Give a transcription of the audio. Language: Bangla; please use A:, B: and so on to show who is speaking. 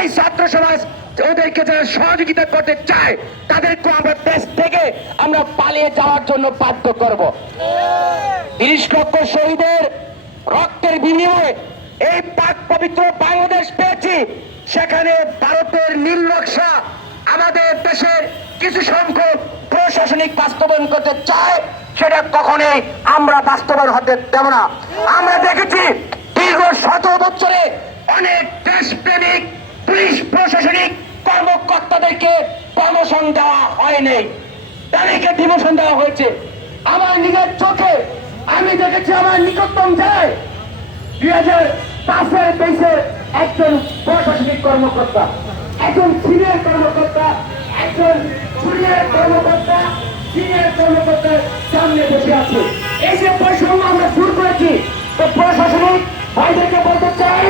A: এই ছাত্র সমাজ ওদেরকে যারা সহযোগিতা করতে চায়, তাদেরকে আমরা দেশ থেকে আমরা পালিয়ে যাওয়ার জন্য বাধ্য করব। তিরিশ লক্ষ শহীদের রক্তের বিনিময়ে এই পাক পবিত্র বাংলাদেশ পেয়েছি। সেখানে ভারতের নকশা আমাদের দেশের কিছু সংখ্যক প্রশাসনিক বাস্তবায়ন করতে চায়, সেটা কখনোই আমরা বাস্তবায়ন হতে দেব না। আমরা দেখেছি দীর্ঘ শত বছরে অনেক দেশপ্রেমিক পুলিশ প্রশাসনিক কর্মকর্তাদেরকে প্রমোশন দেওয়া হয়নি তাদেরকে ডিমোশন দেওয়া হয়েছে। আমার নিজের চোখে আমি দেখেছি আমার নিকটতম জেলায় দুই হাজার পাঁচের তেইশের একজন প্রশাসনিক কর্মকর্তা, একজন সিনিয়র কর্মকর্তা, একজন জুনিয়র কর্মকর্তা, সিনিয়র কর্মকর্তার সামনে বসে আছে। এই যে বৈষম্য আমরা দূর করেছি, তো প্রশাসনিক ভাইদেরকে বলতে চাই